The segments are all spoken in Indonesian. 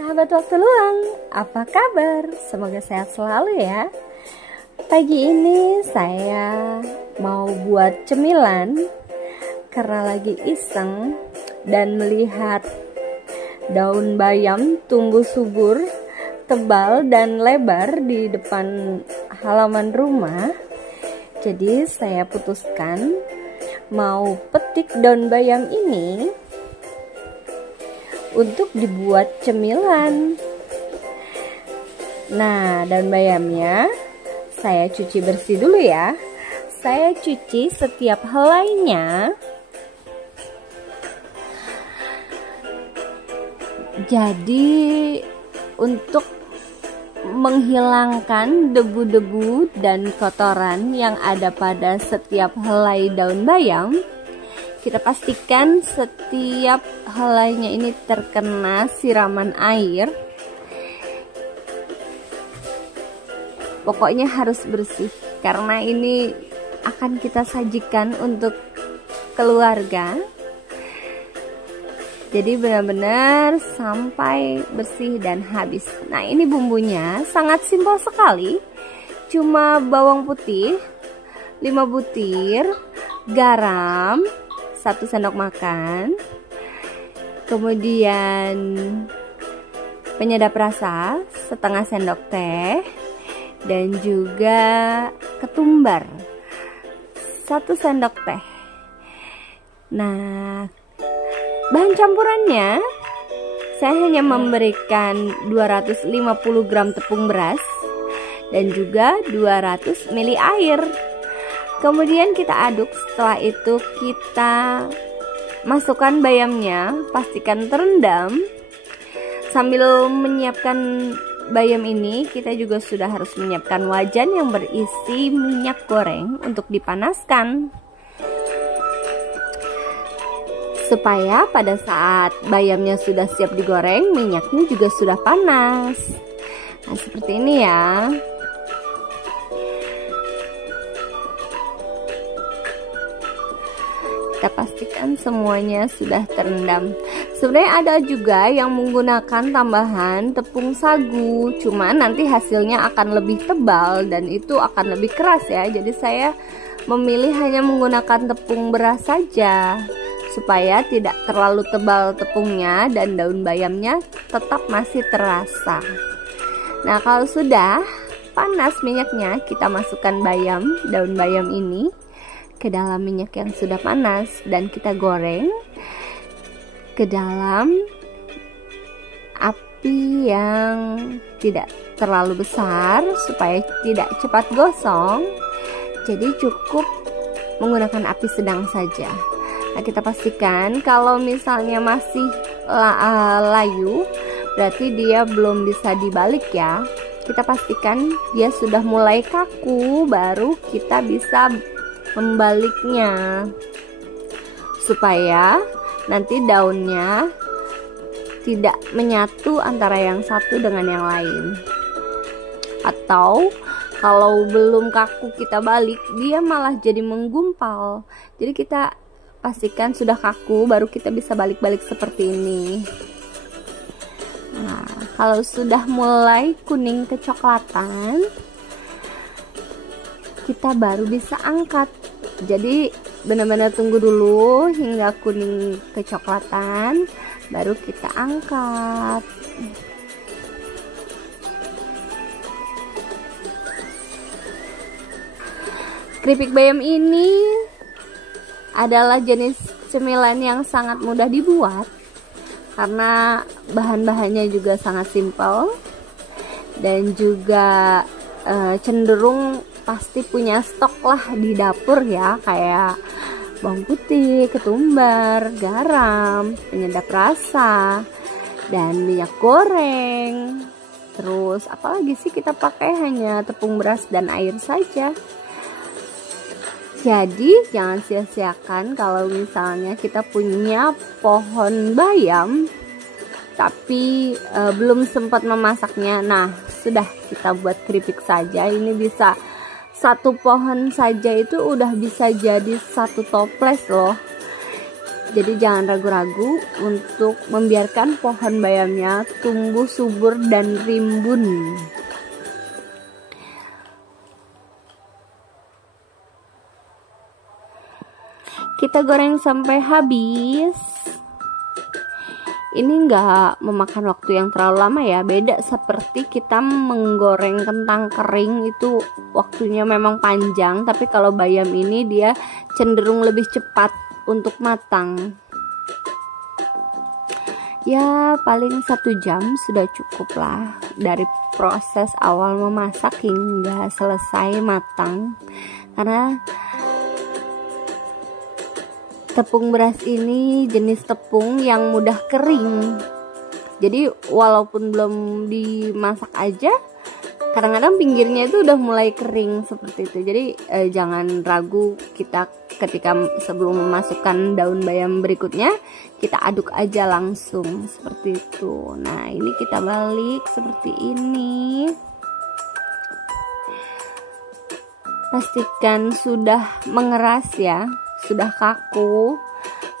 Sahabat waktu luang, apa kabar? Semoga sehat selalu ya. Pagi ini saya mau buat cemilan karena lagi iseng dan melihat daun bayam tumbuh subur, tebal dan lebar di depan halaman rumah. Jadi saya putuskan mau petik daun bayam ini untuk dibuat cemilan. Nah, daun bayamnya saya cuci bersih dulu ya. Saya cuci setiap helainya. Jadi untuk menghilangkan debu-debu dan kotoran yang ada pada setiap helai daun bayam, kita pastikan setiap helainya ini terkena siraman air. Pokoknya harus bersih karena ini akan kita sajikan untuk keluarga. Jadi benar-benar sampai bersih dan habis. Nah, ini bumbunya sangat simpel sekali. Cuma bawang putih 5 butir, garam 1 sendok makan, kemudian penyedap rasa setengah sendok teh, dan juga ketumbar 1 sendok teh. Nah, bahan campurannya saya hanya memberikan 250 gram tepung beras dan juga 200 ml air. Kemudian kita aduk. Setelah itu kita masukkan bayamnya, pastikan terendam. Sambil menyiapkan bayam ini, kita juga sudah harus menyiapkan wajan yang berisi minyak goreng untuk dipanaskan, supaya pada saat bayamnya sudah siap digoreng, minyaknya juga sudah panas. Nah, seperti ini ya. Kita pastikan semuanya sudah terendam. Sebenarnya ada juga yang menggunakan tambahan tepung sagu, cuman nanti hasilnya akan lebih tebal dan itu akan lebih keras ya. Jadi saya memilih hanya menggunakan tepung beras saja, supaya tidak terlalu tebal tepungnya dan daun bayamnya tetap masih terasa. Nah, kalau sudah panas minyaknya, kita masukkan daun bayam ini ke dalam minyak yang sudah panas dan kita goreng ke dalam api yang tidak terlalu besar supaya tidak cepat gosong. Jadi cukup menggunakan api sedang saja. Nah, kita pastikan kalau misalnya masih layu, berarti dia belum bisa dibalik ya. Kita pastikan dia sudah mulai kaku, baru kita bisa membaliknya supaya nanti daunnya tidak menyatu antara yang satu dengan yang lain. Atau kalau belum kaku kita balik, dia malah jadi menggumpal. Jadi kita pastikan sudah kaku, baru kita bisa balik-balik seperti ini. Nah, kalau sudah mulai kuning kecoklatan, kita baru bisa angkat. Jadi benar-benar tunggu dulu hingga kuning kecoklatan, baru kita angkat. Keripik bayam ini adalah jenis cemilan yang sangat mudah dibuat karena bahan-bahannya juga sangat simpel dan juga cenderung pasti punya stok lah di dapur ya, kayak bawang putih, ketumbar, garam, penyedap rasa, dan minyak goreng. Terus apalagi sih kita pakai, hanya tepung beras dan air saja. Jadi jangan sia-siakan kalau misalnya kita punya pohon bayam tapi belum sempat memasaknya. Nah, sudah kita buat keripik saja. Ini bisa 1 pohon saja itu udah bisa jadi 1 toples loh. Jadi jangan ragu-ragu untuk membiarkan pohon bayamnya tumbuh subur dan rimbun. Kita goreng sampai habis. Ini nggak memakan waktu yang terlalu lama ya, beda seperti kita menggoreng kentang kering itu waktunya memang panjang, tapi kalau bayam ini dia cenderung lebih cepat untuk matang. Ya paling 1 jam sudah cukup lah dari proses awal memasak hingga selesai matang, karena tepung beras ini jenis tepung yang mudah kering. Jadi walaupun belum dimasak aja, kadang-kadang pinggirnya itu udah mulai kering seperti itu. Jadi jangan ragu, kita ketika sebelum memasukkan daun bayam berikutnya, kita aduk aja langsung seperti itu. Nah ini kita balik seperti ini. Pastikan sudah mengeras ya, sudah kaku,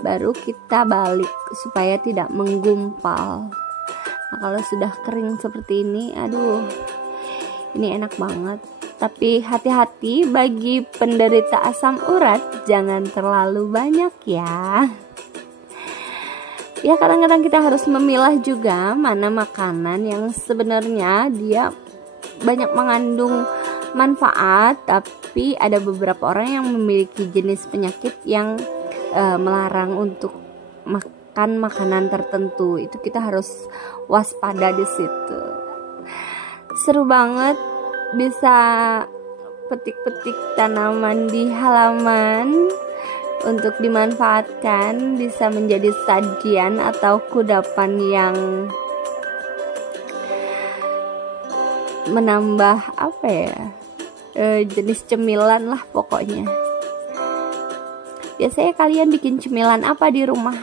baru kita balik supaya tidak menggumpal. Nah kalau sudah kering seperti ini, aduh ini enak banget. Tapi hati-hati bagi penderita asam urat, jangan terlalu banyak ya. Ya kadang-kadang kita harus memilah juga mana makanan yang sebenarnya dia banyak mengandung manfaat, tapi ada beberapa orang yang memiliki jenis penyakit yang melarang untuk makan makanan tertentu. Itu kita harus waspada di situ. Seru banget bisa petik-petik tanaman di halaman untuk dimanfaatkan, bisa menjadi sajian atau kudapan yang menambah apa ya, jenis cemilan lah pokoknya. Biasanya kalian bikin cemilan apa di rumah?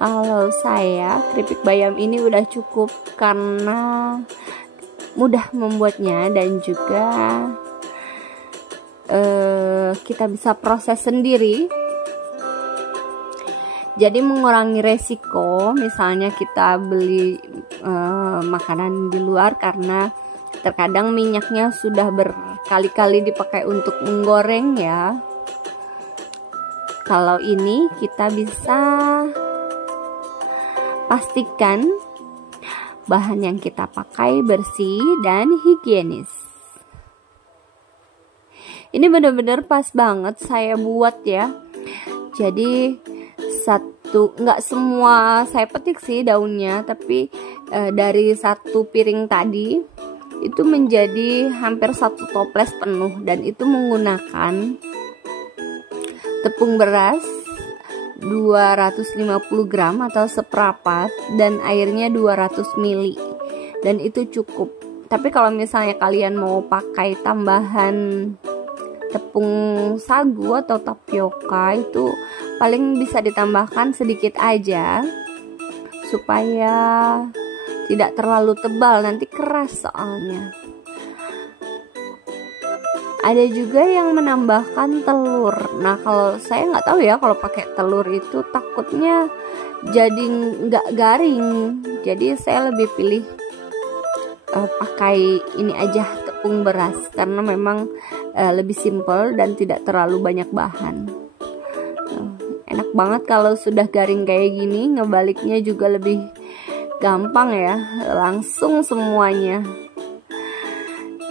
Kalau saya, keripik bayam ini udah cukup karena mudah membuatnya dan juga kita bisa proses sendiri. Jadi mengurangi resiko, misalnya kita beli makanan di luar karena terkadang minyaknya sudah berkali-kali dipakai untuk menggoreng ya. Kalau ini kita bisa pastikan bahan yang kita pakai bersih dan higienis. Ini benar-benar pas banget saya buat ya. Jadi nggak semua saya petik sih daunnya, tapi dari 1 piring tadi itu menjadi hampir 1 toples penuh, dan itu menggunakan tepung beras 250 gram atau seperempat dan airnya 200 ml, dan itu cukup. Tapi kalau misalnya kalian mau pakai tambahan tepung sagu atau tapioka, itu paling bisa ditambahkan sedikit aja supaya tidak terlalu tebal, nanti keras soalnya. Ada juga yang menambahkan telur. Nah kalau saya nggak tahu ya, kalau pakai telur itu takutnya jadi nggak garing. Jadi saya lebih pilih pakai ini aja, tepung beras, karena memang lebih simple dan tidak terlalu banyak bahan. Enak banget kalau sudah garing kayak gini, ngebaliknya juga lebih gampang ya, langsung semuanya.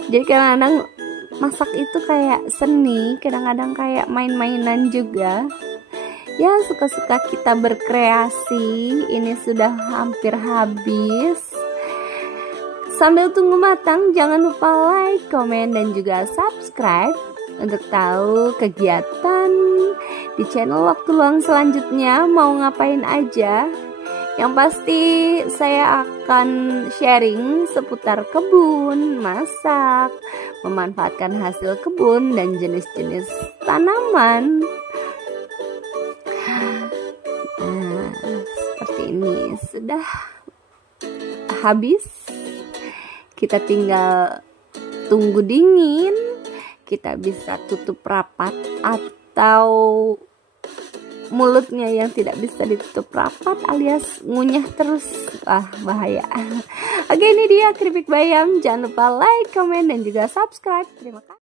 Jadi kadang-kadang masak itu kayak seni, kadang-kadang kayak main-mainan juga. Ya suka-suka kita berkreasi. Ini sudah hampir habis. Sambil tunggu matang, jangan lupa like, komen, dan juga subscribe untuk tahu kegiatan di channel Waktu Luang selanjutnya mau ngapain aja. Yang pasti saya akan sharing seputar kebun, masak, memanfaatkan hasil kebun, dan jenis-jenis tanaman. Nah, seperti ini sudah habis. Kita tinggal tunggu dingin. Kita bisa tutup rapat atau mulutnya yang tidak bisa ditutup rapat alias ngunyah terus. Bahaya. Oke, ini dia keripik bayam. Jangan lupa like, comment, dan juga subscribe. Terima kasih.